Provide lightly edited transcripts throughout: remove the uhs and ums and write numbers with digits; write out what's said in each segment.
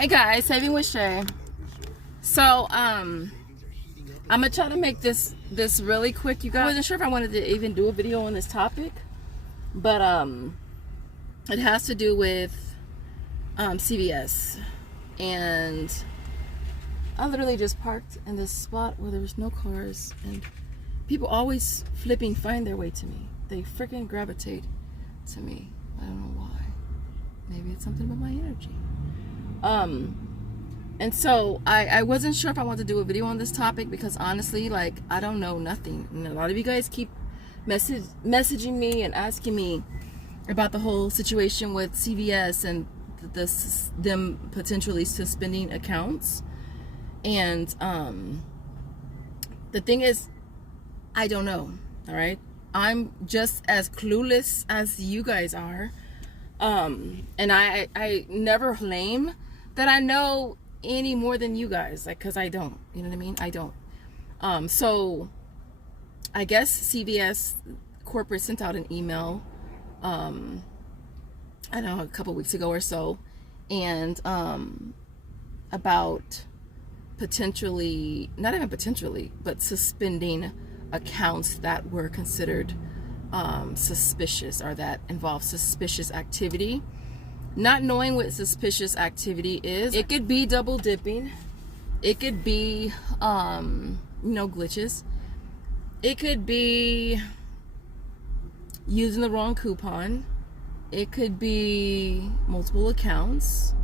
Hey guys, Saving with Shay. So I'm gonna try to make this really quick, you guys. I wasn't sure if I wanted to even do a video on this topic, but it has to do with CVS. And I literally just parked in this spot where there was no cars, and people always flipping find their way to me. They freaking gravitate to me. I don't know why. Maybe it's something about my energy. And so I wasn't sure if I wanted to do a video on this topic because honestly, like, I don't know nothing. And a lot of you guys keep messaging me and asking me about the whole situation with CVS and them potentially suspending accounts. And the thing is, I don't know. All right, I'm just as clueless as you guys are. And I never claim that I know any more than you guys, like, because I don't, you know what I mean? I don't. So I guess CVS corporate sent out an email, I don't know, a couple weeks ago or so, and about potentially, not even potentially, but suspending accounts that were considered suspicious, or that involve suspicious activity. Not knowing what suspicious activity is, it could be double dipping, it could be glitches, it could be using the wrong coupon, it could be multiple accounts.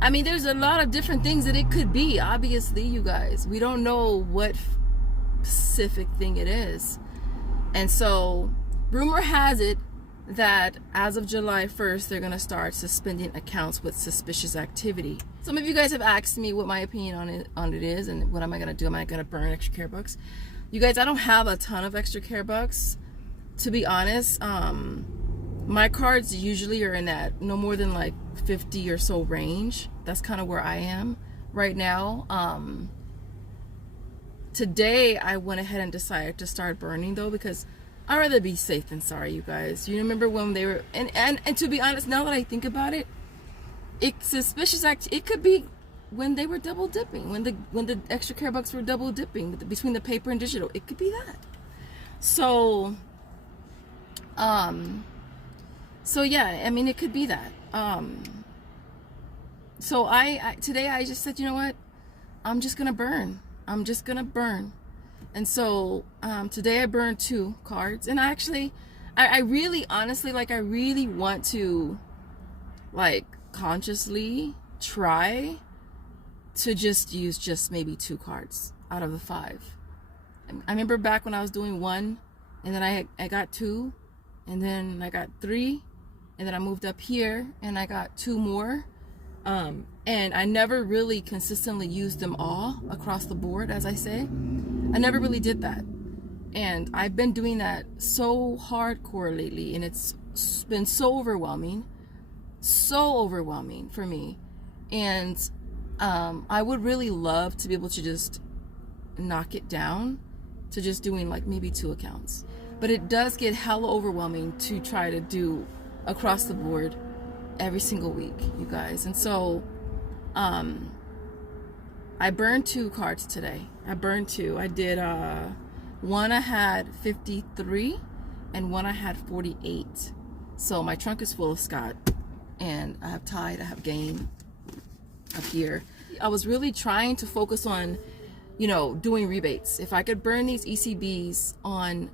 I mean, there's a lot of different things that it could be. Obviously, you guys, we don't know what specific thing it is. And so rumor has it that as of July 1st, they're going to start suspending accounts with suspicious activity. Some of you guys have asked me what my opinion on it is, and what am I going to do? Am I going to burn extra care bucks? You guys, I don't have a ton of extra care bucks, to be honest. My cards usually are in that no more than like 50 or so range. That's kind of where I am right now. Today I went ahead and decided to start burning, though, because I'd rather be safe than sorry, you guys. You remember when they were, and to be honest, now that I think about it, it's suspicious act. It could be when they were double dipping, when the extra care bucks were double dipping between the paper and digital. It could be that. So yeah, I mean, it could be that. So today I just said, you know what? I'm just gonna burn. I'm just gonna burn. And so today I burned 2 cards, and I really honestly, like, I really want to, like, consciously try to just use just maybe 2 cards out of the 5. I remember back when I was doing 1, and then I got 2, and then I got 3, and then I moved up here and I got 2 more. And I never really consistently used them all across the board, as I say. I never really did that. And I've been doing that so hardcore lately, and it's been so overwhelming for me. And I would really love to be able to just knock it down to just doing like maybe 2 accounts. But it does get hella overwhelming to try to do across the board every single week, you guys. And so I burned 2 cards today. I burned 2. I did one I had 53 and one I had 48. So my trunk is full of Scott, and I have Tide, I have Game up here. I was really trying to focus on, doing rebates. If I could burn these ECBs on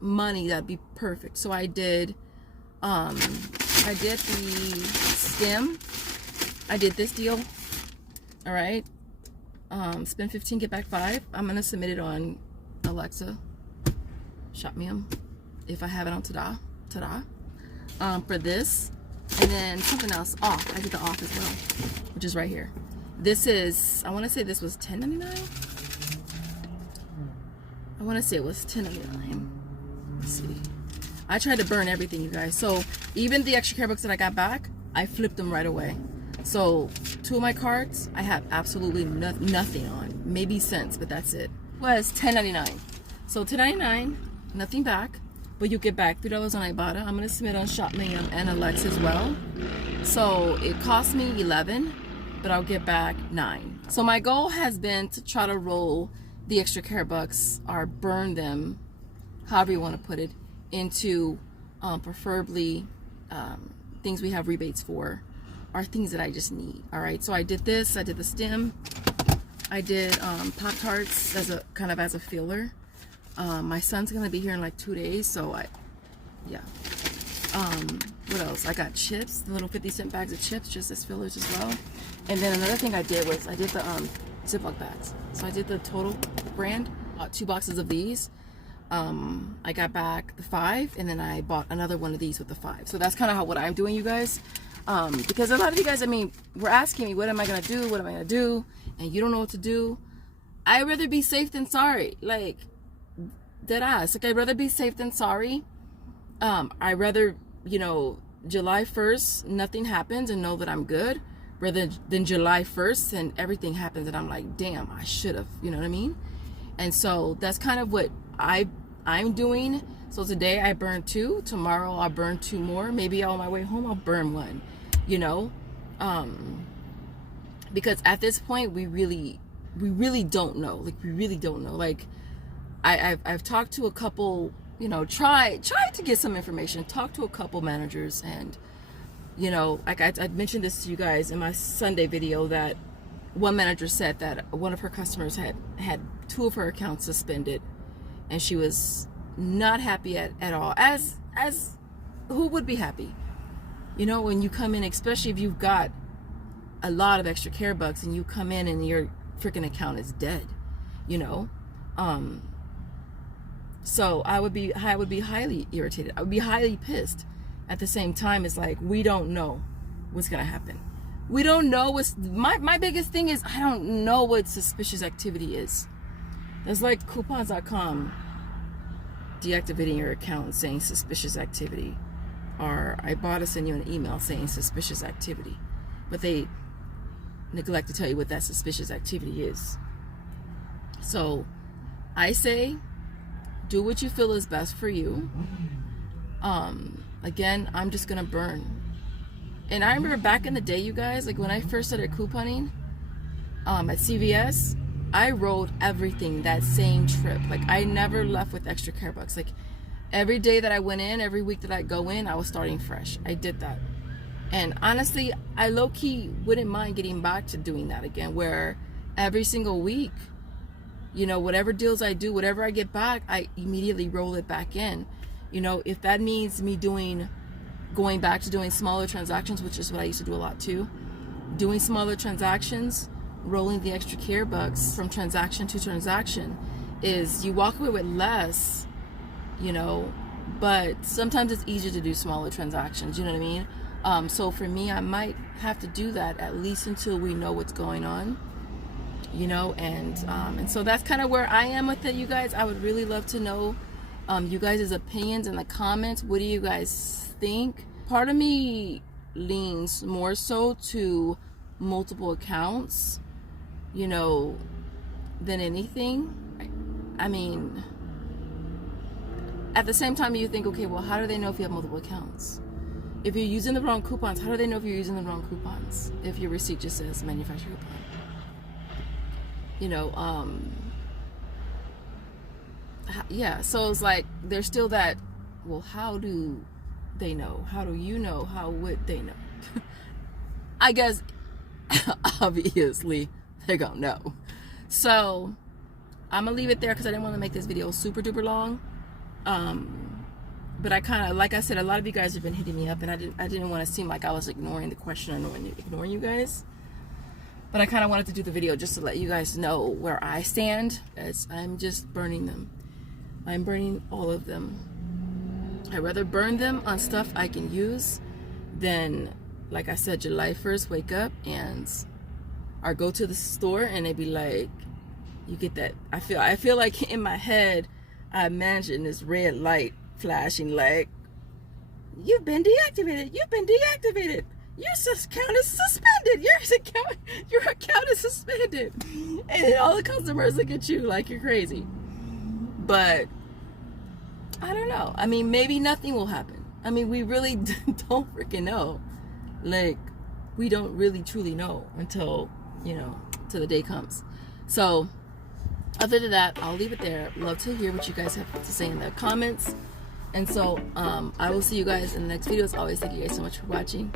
money, that'd be perfect. So I did the skim. I did this deal. All right. Spend 15, get back 5. I'm gonna submit it on Alexa, Shop Me 'em, if I have it on Tada. For this, and then something else off. I did the off as well, which is right here. This is, I want to say this was $10.99. I want to say it was $10.99. Let's see. I tried to burn everything, you guys. So even the extra care books that I got back, I flipped them right away. So 2 of my cards, I have absolutely nothing on. Maybe cents, but that's it. It was $10.99. So $10.99, nothing back, but you get back $3 on Ibotta. I'm gonna submit on Shop Me and Alexa as well. So it cost me $11, but I'll get back 9. So my goal has been to try to roll the extra care bucks or burn them, however you want to put it, into preferably things we have rebates for, are things that I just need. All right, so I did this. I did the stem. I did Pop-Tarts as a kind of as a filler. My son's gonna be here in like 2 days, so yeah. What else? I got chips, the little 50-cent bags of chips, just as fillers as well. And then another thing I did was I did the Ziploc bags. So I did the Total brand, bought 2 boxes of these. I got back the 5, and then I bought another one of these with the 5. So that's kind of what I'm doing, you guys. Because a lot of you guys, I mean, were asking me, what am I gonna do? What am I gonna do? And you don't know what to do. I'd rather be safe than sorry. Like, dead ass. Like, I'd rather be safe than sorry. I'd rather, you know, July 1st, nothing happens and know that I'm good, rather than July 1st and everything happens and I'm like, damn, I should have, you know what I mean? And so that's kind of what I'm doing. So today I burned 2, tomorrow I'll burn 2 more, maybe on my way home I'll burn 1, you know? Because at this point we really don't know. Like, we really don't know. Like, I've talked to a couple, you know, try to get some information, talk to a couple managers, and, you know, like I mentioned this to you guys in my Sunday video, that one manager said that one of her customers had 2 of her accounts suspended, and she was not happy at all, as who would be happy, you know, when you come in, especially if you've got a lot of extra care bucks and you come in and your freaking account is dead, you know. So I would be highly irritated. I would be highly pissed. At the same time, it's like, we don't know what's gonna happen. We don't know what's my biggest thing is, I don't know what suspicious activity is. It's like coupons.com deactivating your account saying suspicious activity, or Ibotta send you an email saying suspicious activity, but they neglect to tell you what that suspicious activity is. So I say, do what you feel is best for you. Again, I'm just gonna burn. And I remember back in the day, you guys, like when I first started couponing at CVS, I rolled everything that same trip. Like, I never left with extra care bucks. Like, every day that I went in, every week that I go in, I was starting fresh. I did that. And honestly, I low-key wouldn't mind getting back to doing that again, where every single week, you know, whatever deals I do, whatever I get back, I immediately roll it back in. You know, if that means me going back to doing smaller transactions, which is what I used to do a lot too, doing smaller transactions, rolling the extra care bucks from transaction to transaction, is you walk away with less, you know, but sometimes it's easier to do smaller transactions, you know what I mean? So for me, I might have to do that at least until we know what's going on, you know, and so that's kind of where I am with it, you guys. I would really love to know you guys' opinions in the comments. What do you guys think? Part of me leans more so to multiple accounts, you know, than anything. I mean, at the same time, you think, okay, well, how do they know if you have multiple accounts? If you're using the wrong coupons, how do they know if you're using the wrong coupons? If your receipt just says manufacturer coupon, you know, yeah. So it's like, there's still that, well, how do they know? How do you know? How would they know? I guess, obviously, they're gonna know. So I'm gonna leave it there because I didn't want to make this video super duper long. But I kind of, like I said, a lot of you guys have been hitting me up, and I didn't want to seem like I was ignoring the question or ignoring you guys. But I kind of wanted to do the video just to let you guys know where I stand, as I'm just burning them. I'm burning all of them. I'd rather burn them on stuff I can use than, like I said, July 1st, wake up and or go to the store and they'd be like, you get that. I feel like in my head, I imagine this red light flashing like, you've been deactivated. You've been deactivated. Your account is suspended. Your account is suspended. And all the customers look at you like you're crazy. But I don't know. I mean, maybe nothing will happen. I mean, we really don't freaking know. Like, we don't really truly know until, you know, till the day comes. So other than that, I'll leave it there. Love to hear what you guys have to say in the comments. And so I will see you guys in the next video. As always, thank you guys so much for watching.